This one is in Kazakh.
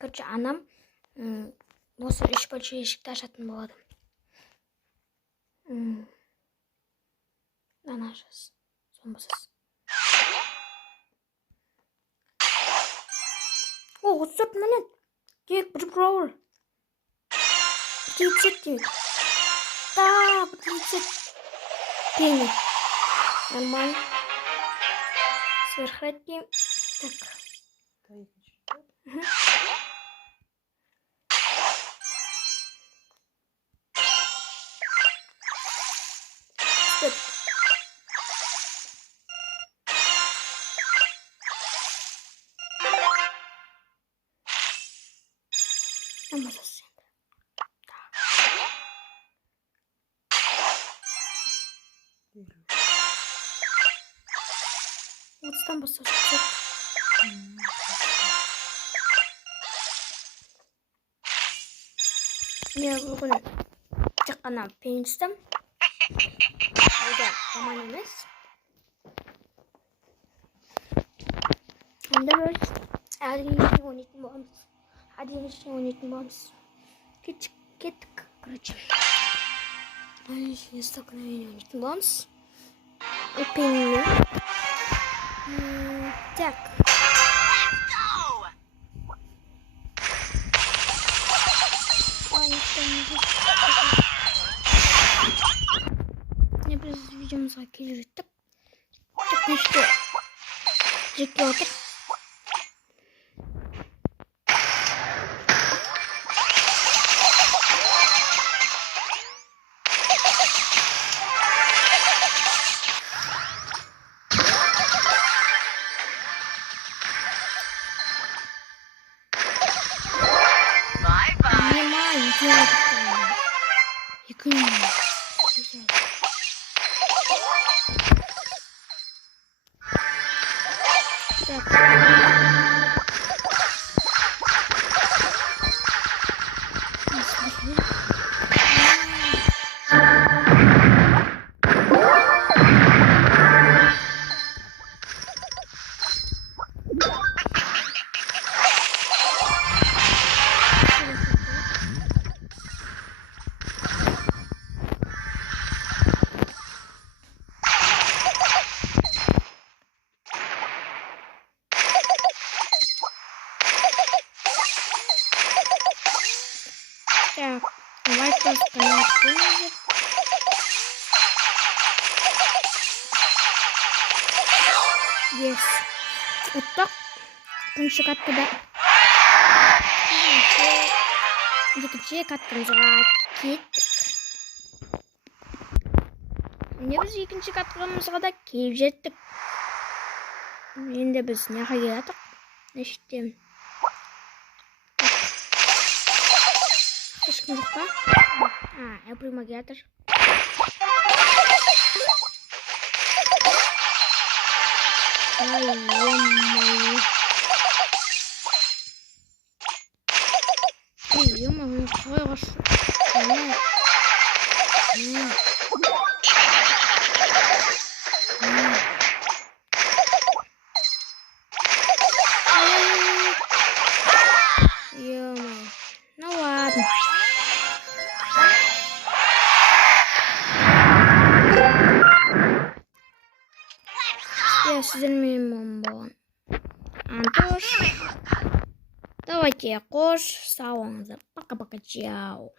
Короче, анам осы 3 бөлшек ешікті ашатын болады. Ана ашасыз. Соны басасыз. О, 34 монет. Тек бір броулер. 30 тек. Да, 30 пенни. Нормально. Сверхредкий. Так. Стоп. Намазасы. Отстан басасы. Я бүгін тек қана пенстім. Айда жаман емес. Онда біз әлгінше ойнайтын боламыз. Кеттік, короче. Әлгінше столкновение ойнайтын боламыз. Пенни. Так. Не біз видеомызға келе жеттік. Өкінішті жеке отыр. Так, давай просто на пыльник. Yes. Оттық. Күнші каттыда. Екінші каттымызға кеттік. Енді біз екінші каттымызға да келіп жеттік. Енді біз неға келатық? Нешіктемін. Ешкім жоқ па? Әпрima келатыр. Ай, ё-моё. Ё-моё, қалай қашу? Ё-моё. Ну ладно. Я сіздермен болған. Антош. Давайте қош. Сау болыңыздар. Пока-пока. Чао.